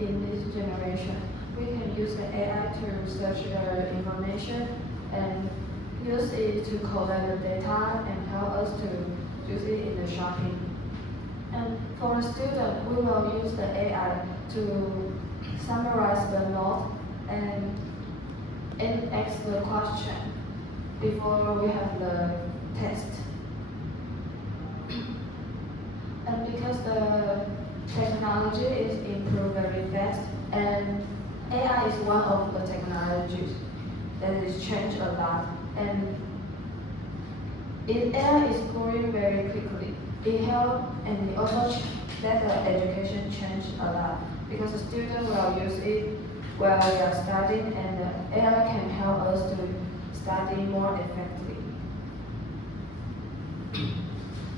in this generation. We can use the AI to search the information and use it to collect the data and help us to use it in the shopping. And for the student, we will use the AI to summarize the note and ask the question before we have the test. And because the technology is improved very fast, and AI is one of the technologies that is changed a lot, and AI is growing very quickly. It helps and it also let the education change a lot because the student will use it while we are studying, and the AI can help us to study more effectively.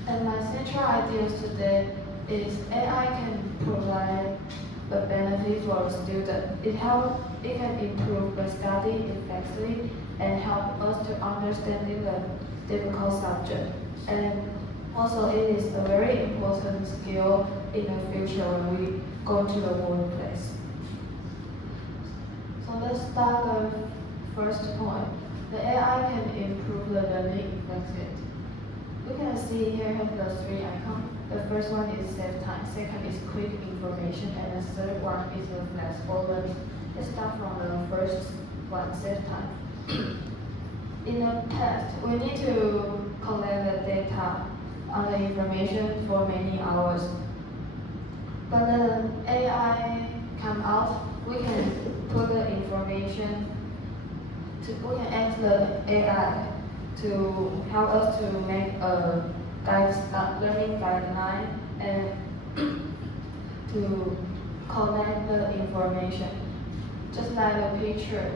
And my central idea today is AI can provide the benefit for the student. It can improve the study effectively and help us to understanding the difficult subject. And also it is a very important skill in the future when we go to the workplace. So let's start the first point. The AI can improve the learning effectiveness. You can see here have the three icons. The first one is save time, second is quick information, and the third one is the flexible learning. Let's start from the first one, save time. In the past, we need to collect the data on the information for many hours. But the AI come out, we can put the information, we can ask the AI to help us to make a learning guideline and to collect the information. Just like the picture,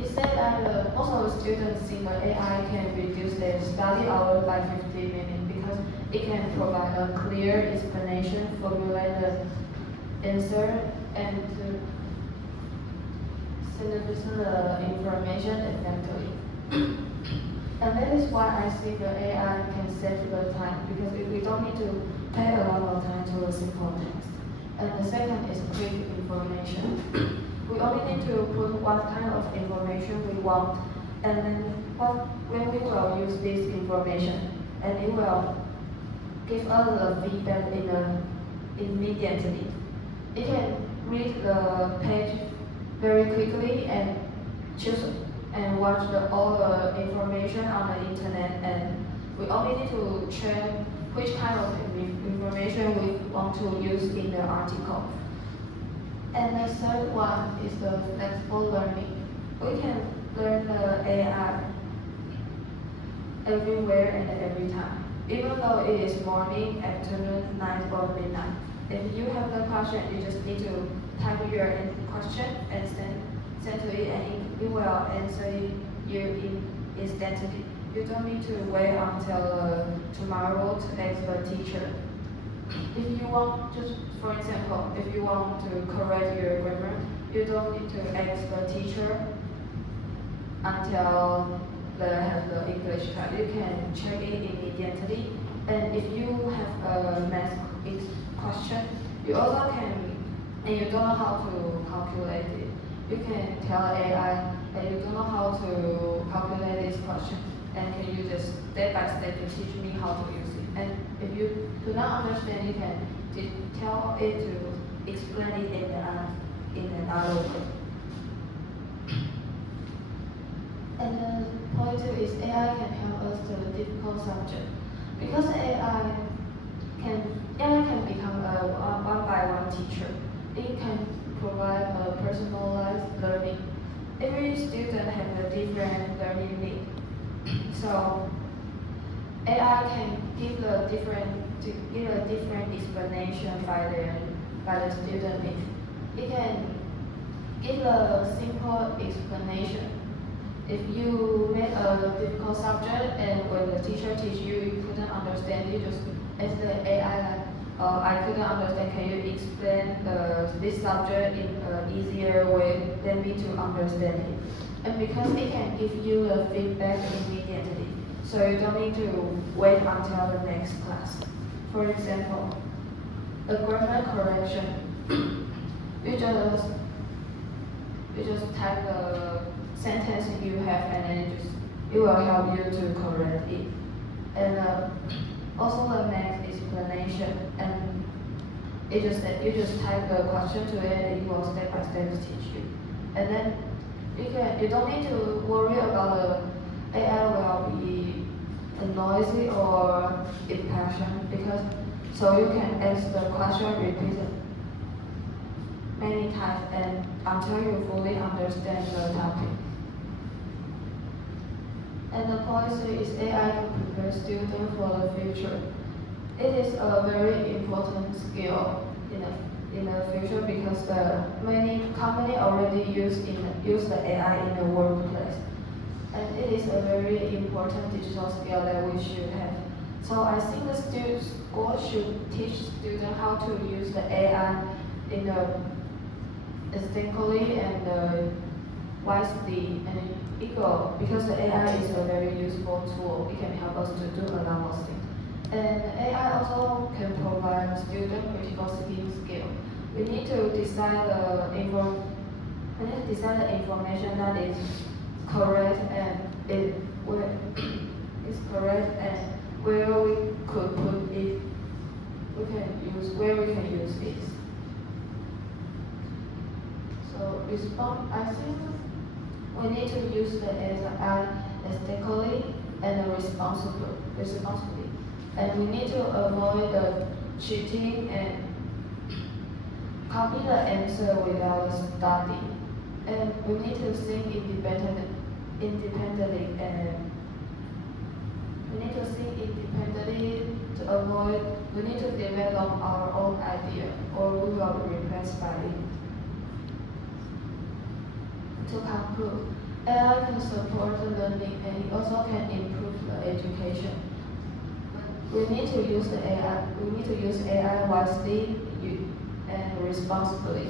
it said that most of the students see the AI can reduce their study hours by 50 minutes because it can provide a clear explanation, formulate the answer, and to deliver the information effectively. And that is why I see the AI can save the time because we don't need to pay a lot of time to a simple text. And the second is quick information. We only need to put what kind of information we want, and then when we will use this information, and it will give us the feedback immediately. It can read the page very quickly and choose and watch all the information on the internet, and we only need to check which kind of information we want to use in the article. And the third one is the flexible learning. We can learn the AI everywhere and every time, even though it is morning, afternoon, night, or midnight. If you have the question, you just need to type your question and send to it, and it will answer you instantly. You don't need to wait until tomorrow to ask the teacher. If you want, just for example, if you want to correct your grammar, you don't need to ask the teacher until they have the English class. You can check it immediately. And if you have a math question, you also can, and you don't know how to calculate it, you can tell AI that you don't know how to calculate this question, and can you just step by step to teach me how to use it. And if you do not understand, you can tell it to explain it in another way. And then point two is AI can help us to a difficult subject. Because AI can become a one-by-one teacher. It can provide a personalized learning. Every student has a different learning need. So AI can give a different explanation by the student need. It can give a simple explanation. If you make a difficult subject and when the teacher teach you, you couldn't understand, you just ask the AI like, I couldn't understand, can you explain this subject in an easier way than me to understand it? And because it can give you the feedback immediately, so you don't need to wait until the next class. For example, a grammar correction. you just type the sentence you have, and then it will help you to correct it. And also the next explanation, and you just type the question to it, and it will step by step teach you. And then you don't need to worry about the AI will be noisy or impatient, because so you can ask the question repeated many times and until you fully understand the topic. And the policy is AI to prepare students for the future. It is a very important skill in the future, because many companies already use the AI in the workplace. And it is a very important digital skill that we should have. So I think the school should teach students how to use the AI in a distinctly and wisely and equal, because the AI is a very useful tool. It can help us to do a lot of things. And AI also can provide student critical thinking skill. We need to decide the information that is correct and is correct, and where we could put it, where we can use it. So I think we need to use the AI ethically and responsibly. And we need to avoid the cheating and copy the answer without study. And we need to think independently, and we need to think independently to avoid. We need to develop our own idea, or we will be replaced by it. To conclude, AI can support the learning, and it also can improve the education. We need to use the AI. We need to use AI wisely and responsibly.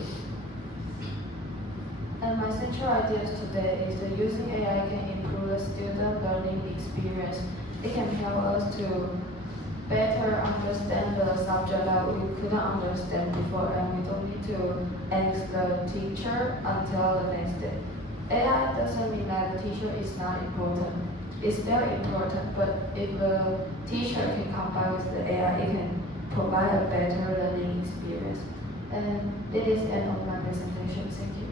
And my central idea today is that using AI can improve the student learning experience. It can help us to better understand the subject that we couldn't understand before, and we don't need to ask the teacher until the next day. AI doesn't mean that the teacher is not important. It's very important, but if the teacher can combine with the AI, it can provide a better learning experience. And it is the end of my presentation. Thank you.